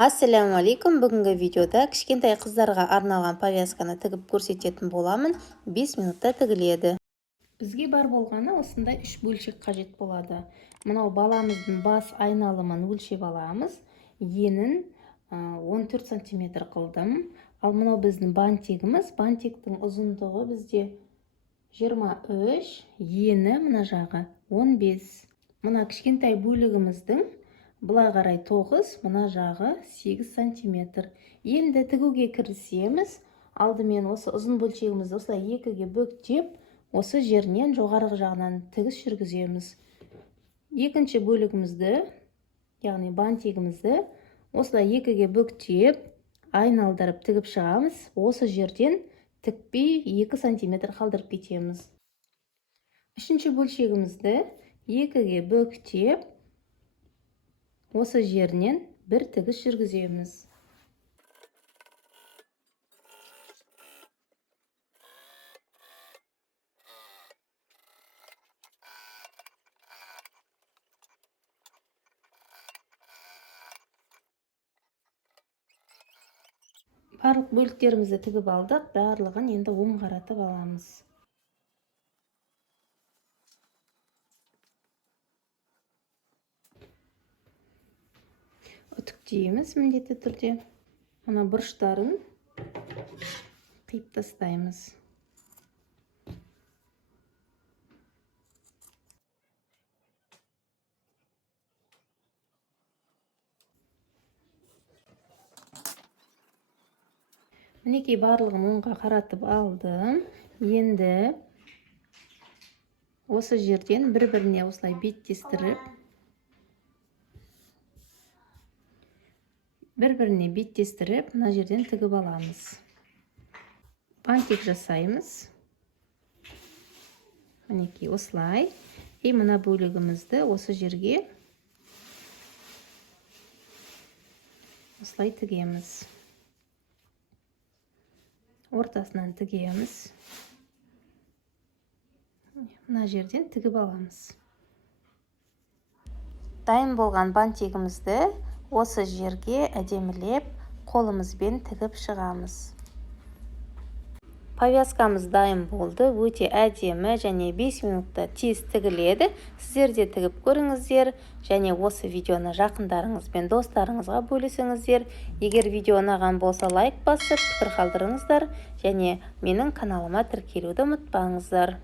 Ассаламу алейкум. Бүгінгі видеода кішкентай қыздарға арналған повязканы тігіп көрсететін боламын. 5 минутта тігіледі. Бізге бар болғаны осындай 3 бөлшек қажет болады. Мынау баламыздың бас айналымын өлшеп аламыз. Енін 14 см қылдым. Ал мынау біздің бантигіміз. Бантиктің ұзындығы бізде 23, ені мына жағы 15. Мына кішкентай бөлігіміздің бұлай қарай 9, мына жағы 8 см. Енді тігуге кірісеміз. Алдымен осы ұзын бөлшегімізді осылай екіге бүктеп, осы жерінен жоғарғы жағынан тігіс жүргіземіз. Екінші бөлігімізді, яғни бантигімізді осылай екіге бүктеп, айналдырып тігіп шығамыз. Осы жерден тікпей 2 см қалдырып кетеміз. Үшінші бөлшегімізді екіге бүктеп, осы жерінен бір тігіс жүргіземіз. Барлық бөліктерімізді тігіп алдық, барлығын енді оң қаратып аламыз. Үтіктейміз міндетті түрде. Мына бұрыштарын қиып тастаймыз. Мінекей барлығын оңға қаратып алдым. Енді осы жерден бір-біріне осылай беттестіріп, мына жерден тігіп аламыз. Бантик жасаймыз. Мінекей осылай. Мына бөлігімізді осы жерге осылай тігеміз. Ортасынан тігеміз. Мына жерден тігіп аламыз. Дайын болған бантигімізді осы жерге әдемілеп қолымызбен тігіп шығамыз. Повязкамыз дайын болды. Өте әдемі және 5 минутта тез тігіледі. Сіздер де тігіп көріңіздер. Және осы видеоны жақындарыңыз бен достарыңызға бөлісіңіздер. Егер видео ұнаған болса лайк басып, пікір қалдырыңыздар. Және менің каналыма тіркелуді ұмытпаңыздар.